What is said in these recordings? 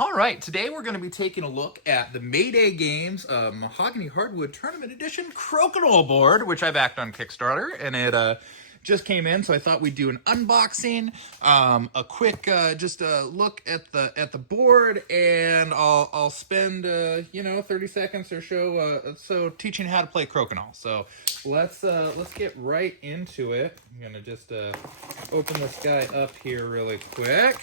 All right, today we're going to be taking a look at the Mayday Games Mahogany Hardwood Tournament Edition Crokinole board, which I backed on Kickstarter, and it just came in, so I thought we'd do an unboxing, a quick just a look at the board, and I'll spend 30 seconds or so teaching how to play Crokinole. So let's get right into it. I'm gonna just open this guy up here really quick.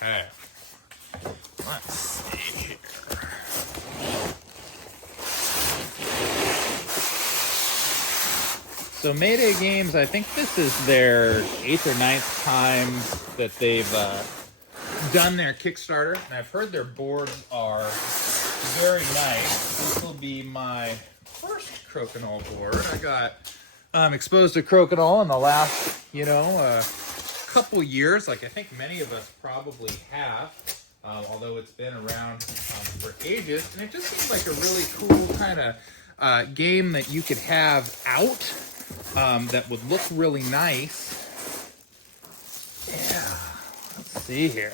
Okay, let's see here. So Mayday Games, I think this is their 8th or 9th time that they've done their Kickstarter, and I've heard their boards are very nice. This will be my first Crokinole board. I got exposed to Crokinole in the last, couple years, like I think many of us probably have, although it's been around for ages, and it just seems like a really cool kind of game that you could have out that would look really nice. Yeah, let's see here.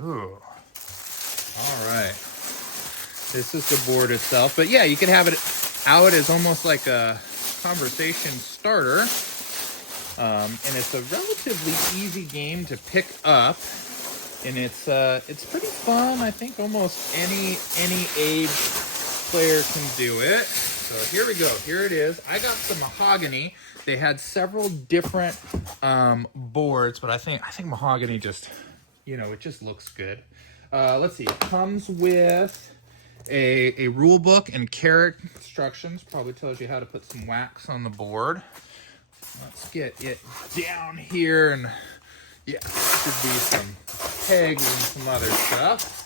Ooh, all right. This is the board itself, but yeah, you could have it out as almost like a conversation starter, and it's a relatively easy game to pick up, and it's pretty fun. I think almost any age player can do it. So here we go. Here it is. I got the Mahogany. They had several different boards, but I think Mahogany just it just looks good. Let's see. It comes with a rule book and character instructions. Probably tells you how to put some wax on the board. Let's get it down here, and yeah, there should be some pegs and some other stuff.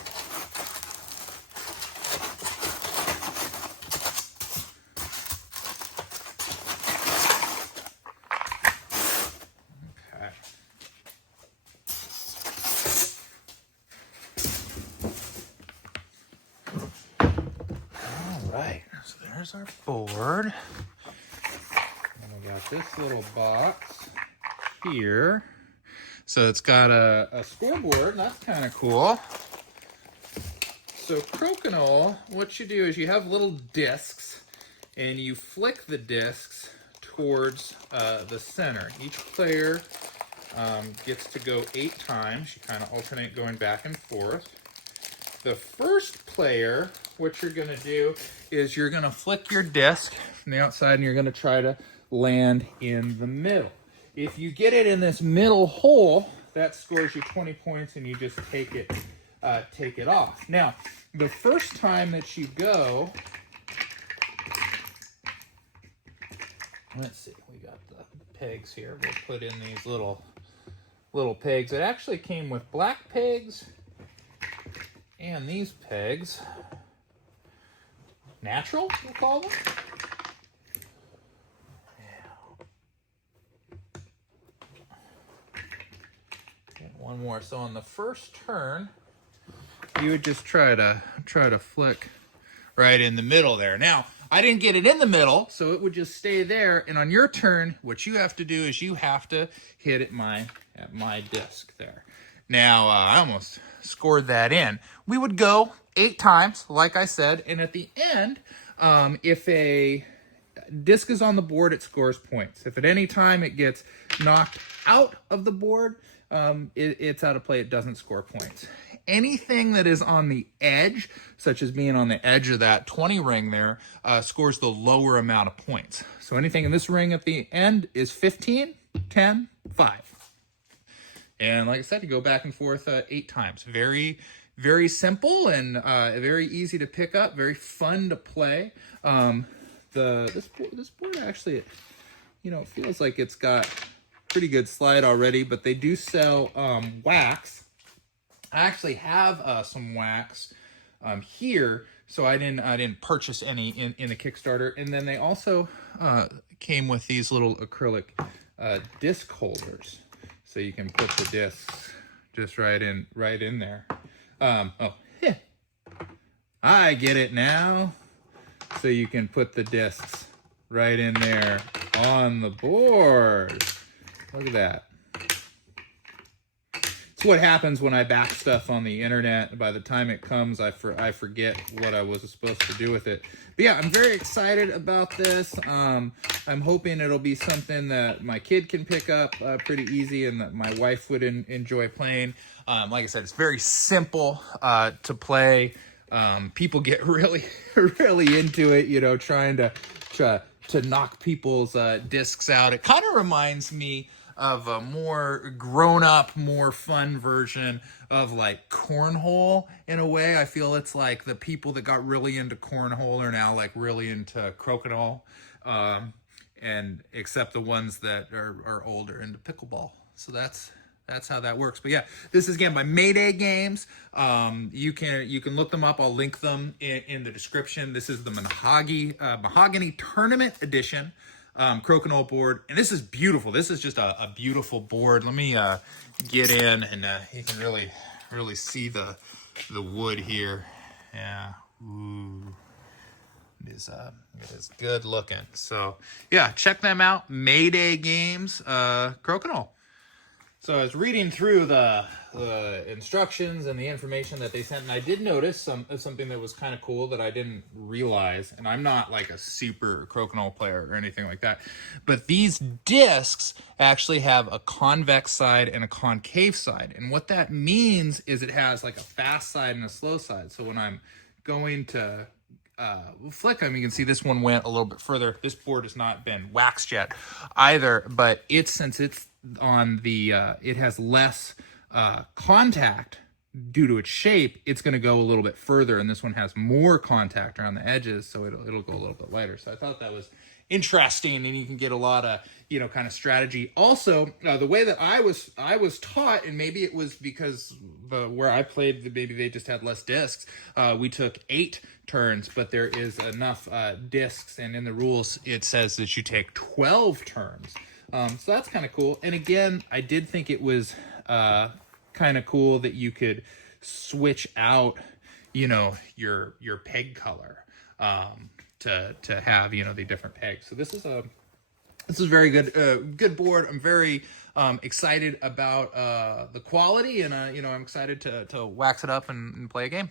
Right, so there's our board. And we got this little box here. So it's got a scoreboard, and that's kind of cool. So Crokinole, what you do is you have little discs, and you flick the discs towards the center. Each player gets to go 8 times. You kind of alternate going back and forth. The first player, what you're going to do is you're going to flick your disc from the outside, and you're going to try to land in the middle. If you get it in this middle hole, that scores you 20 points, and you just take it off. Now, the first time that you go, let's see, we got the pegs here. We'll put in these little pegs. It actually came with black pegs. And these pegs, natural, we'll call them. Yeah. Get one more. So on the first turn, you would just try to flick right in the middle there. Now, I didn't get it in the middle, so it would just stay there. And on your turn, what you have to do is you have to hit at my disc there. Now, I almost scored that in. We would go 8 times, like I said, and at the end, if a disc is on the board, it scores points. If at any time it gets knocked out of the board, it's out of play, it doesn't score points. Anything that is on the edge, such as being on the edge of that 20 ring there, scores the lower amount of points. So anything in this ring at the end is 15, 10, 5. And like I said, you go back and forth 8 times. Very, very simple and very easy to pick up. Very fun to play. This board actually, it feels like it's got pretty good slide already. But they do sell wax. I actually have some wax here, so I didn't purchase any in the Kickstarter. And then they also came with these little acrylic disc holders. So you can put the discs just right in there. Oh, yeah. I get it now. So you can put the discs right in there on the board. Look at that. It's what happens when I back stuff on the internet. By the time it comes, I forget what I was supposed to do with it. But yeah, I'm very excited about this. I'm hoping it'll be something that my kid can pick up pretty easy and that my wife would enjoy playing. Like I said, it's very simple to play. People get really, really into it, you know, trying to knock people's discs out. It kind of reminds me of a more grown-up, more fun version of like cornhole in a way. I feel it's like the people that got really into cornhole are now like really into Crokinole, and except the ones that are older into pickleball. So that's how that works. But yeah, this is again by Mayday Games. You can look them up. I'll link them in the description. This is the Mahogany Tournament Edition Crokinole board, and this is beautiful. This is just a beautiful board. Let me get in, and you can really see the wood here. Yeah, ooh, it is good looking. So yeah, check them out. Mayday Games, Crokinole. So I was reading through the instructions and the information that they sent, and I did notice something that was kind of cool that I didn't realize, and I'm not like a super Crokinole player or anything like that, but these discs actually have a convex side and a concave side, and what that means is it has like a fast side and a slow side. So when I'm going to flick them, you can see this one went a little bit further. This board has not been waxed yet either, but since it's on the it has less contact due to its shape, it's going to go a little bit further, and this one has more contact around the edges, so it'll go a little bit lighter. So I thought that was interesting, and you can get a lot of kind of strategy. Also, the way that I was taught, and maybe it was because where I played, maybe they just had less discs. We took 8 turns, but there is enough discs, and in the rules it says that you take 12 turns. So that's kind of cool. And again, I did think it was kind of cool that you could switch out, your peg color to have, the different pegs. So this is very good, good board. I'm very excited about the quality, and I'm excited to wax it up and play a game.